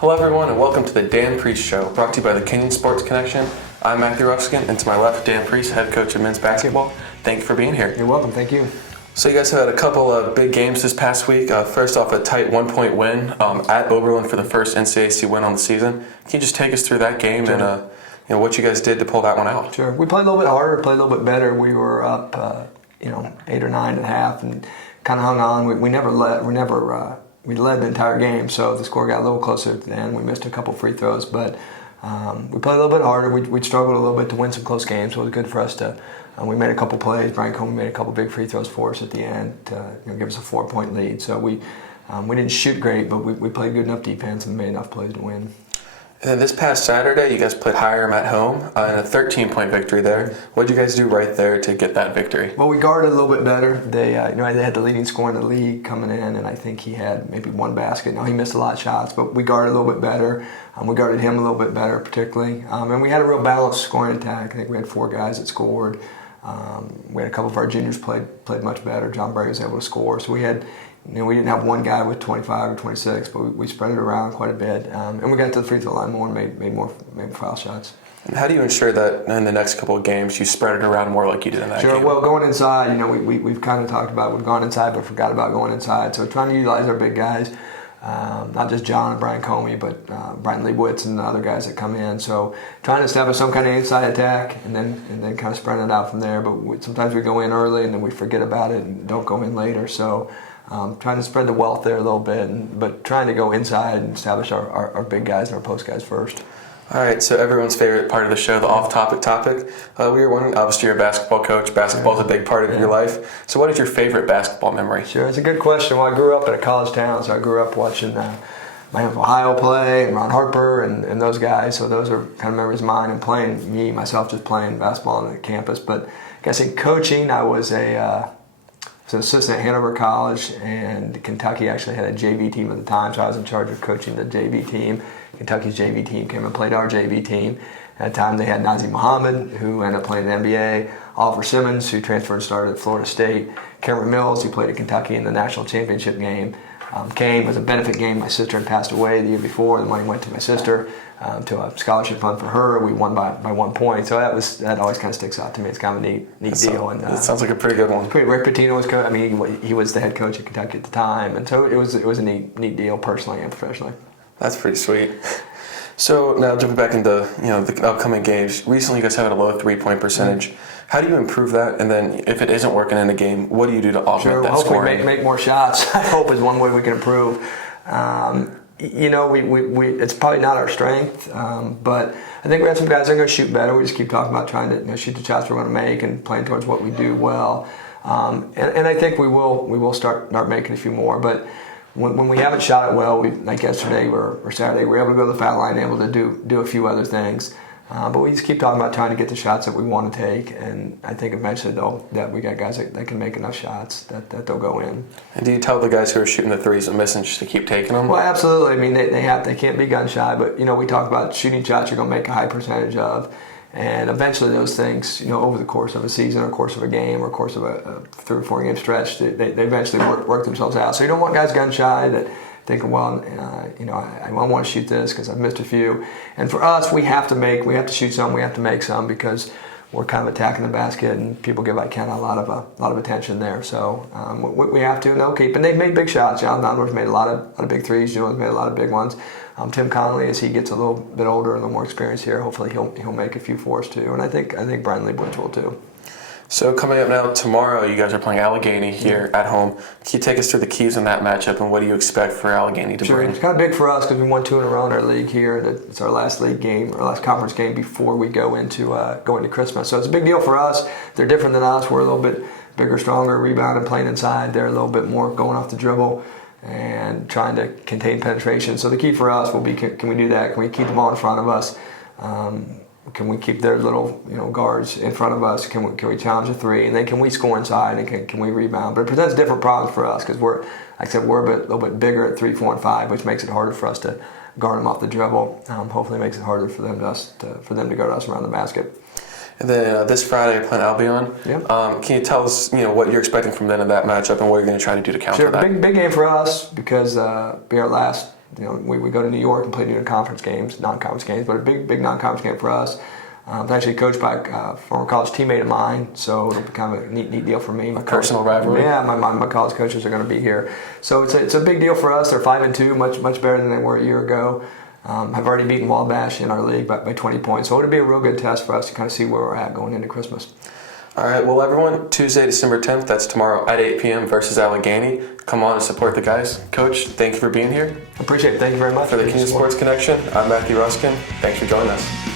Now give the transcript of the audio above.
Hello everyone and welcome to the Dan Priest Show, brought to you by the Kenyon Sports Connection. I'm Matthew Ruskan, and to my left, Dan Priest, head coach of men's basketball. Thank you for being here. You're welcome, thank you. So you guys had a couple of big games this past week. First off, a tight 1-point win at Oberlin for the first NCAC win on the season. Can you just take us through that game and what you guys did to pull that one out? Sure. We played a little bit harder, played a little bit better. We were up, 8 or 9 at half, and kind of hung on. We led the entire game, so the score got a little closer at the end. We missed a couple free throws, but we played a little bit harder. We struggled a little bit to win some close games, so it was good for us to. We made a couple plays. Brian Comey made a couple big free throws for us at the end to give us a 4-point lead. So we didn't shoot great, but we played good enough defense and made enough plays to win. And then this past Saturday, you guys played Hiram at home in a 13-point victory there. What did you guys do right there to get that victory? Well, we guarded a little bit better. They had the leading scorer in the league coming in, and I think he had maybe one basket. He missed a lot of shots, but we guarded a little bit better. We guarded him a little bit better, particularly. And we had a real balanced scoring attack. I think we had 4 guys that scored. We had a couple of our juniors played much better. John Bray was able to score. So we had, we didn't have one guy with 25 or 26, but we spread it around quite a bit. And we got to the free throw line more and made more foul shots. And how do you ensure that in the next couple of games you spread it around more like you did in that game? Sure. Well, going inside, we've kind of talked about we've gone inside but forgot about going inside. So trying to utilize our big guys, not just John and Brian Comey, but Brian Leibowitz and the other guys that come in. So trying to establish some kind of inside attack and then kind of spreading it out from there. But sometimes we go in early and then we forget about it and don't go in later. So trying to spread the wealth there a little bit, but trying to go inside and establish our big guys and our post guys first. All right, so everyone's favorite part of the show, the off-topic topic. We were wondering, obviously you're a basketball coach. Basketball is a big part of your life. So what is your favorite basketball memory? Sure, it's a good question. Well, I grew up in a college town, so I grew up watching Miami, Ohio play and Ron Harper and those guys. So those are kind of memories of mine, and playing, myself just playing basketball on the campus. But I guess in coaching, I was an assistant at Hanover College, and Kentucky actually had a JV team at the time, so I was in charge of coaching the JV team. Kentucky's JV team came and played our JV team. At the time, they had Nazir Muhammad, who ended up playing in the NBA, Oliver Simmons, who transferred and started at Florida State, Cameron Mills, who played at Kentucky in the national championship game. Came as a benefit game. My sister had passed away the year before. The money went to my sister, to a scholarship fund for her. We won by 1 point. So that always kind of sticks out to me. It's kind of a neat deal. And that sounds like a pretty good one. Rick Pitino was he was the head coach at Kentucky at the time, and so it was a neat deal personally and professionally. That's pretty sweet. So now jumping back into the upcoming games. Recently, you guys have a low 3-point percentage. Mm-hmm. How do you improve that? And then if it isn't working in a game, what do you do to augment that scoring? Hopefully make more shots. I hope is one way we can improve. It's probably not our strength, but I think we have some guys that are going to shoot better. We just keep talking about trying to shoot the shots we're going to make and playing towards what we do well. And I think we will start making a few more, but. When we haven't shot it well, like yesterday or Saturday, we're able to go to the foul line, able to do a few other things. But we just keep talking about trying to get the shots that we want to take, and I think eventually that we got guys that can make enough shots that they'll go in. And do you tell the guys who are shooting the threes and missing just to keep taking them? Well, absolutely. I mean, they can't be gun shy, but we talk about shooting shots you're going to make a high percentage of. And eventually those things, over the course of a season or course of a game or course of a 3 or 4 game stretch, they eventually work themselves out. So you don't want guys gun shy that think, well, I want to shoot this because I've missed a few. And for us, we have to shoot some, we have to make some because we're kind of attacking the basket and people give Ken a lot of attention there. So we have to, and they'll keep. And they've made big shots. John Nondorf's made a lot of big threes. Jones made a lot of big ones. Tim Connolly, as he gets a little bit older and a little more experience here, hopefully he'll make a few for us too. And I think Brian Leibowitz will too. So coming up now tomorrow, you guys are playing Allegheny here at home. Can you take us through the keys in that matchup and what do you expect for Allegheny to bring? It's kind of big for us because we won 2 in a row in our league here. It's our last league game, our last conference game before we go into Christmas. So it's a big deal for us. They're different than us. We're a little bit bigger, stronger, rebounding, playing inside. They're a little bit more going off the dribble and trying to contain penetration. So the key for us will be, can we do that? Can we keep the ball in front of us? Can we keep their little guards in front of us? Can we challenge a 3? And then can we score inside and can we rebound? But it presents different problems for us because we're a little bit bigger at 3, 4, and 5, which makes it harder for us to guard them off the dribble. Hopefully it makes it harder for them to guard us around the basket. And then this Friday, playing Albion. Yep. Can you tell us, what you're expecting from them in that matchup and what you're going to try to do to counter that? Big game for us because it'll be our last we go to New York and play New York conference games, non-conference games, but a big non-conference game for us. It's actually coached by a former college teammate of mine, so it'll be kind of a neat deal for me. A personal rivalry. Yeah, my college coaches are going to be here, so it's a big deal for us. They're 5-2, much better than they were a year ago. Have already beaten Wabash in our league by 20 points, so it'll be a real good test for us to kind of see where we're at going into Christmas. All right, well, everyone, Tuesday, December 10th, that's tomorrow at 8 p.m. versus Allegheny. Come on and support the guys. Coach, thank you for being here. Appreciate it. Thank you very much. For the Kenyon Sports Connection, I'm Matthew Ruskan. Thanks for joining us.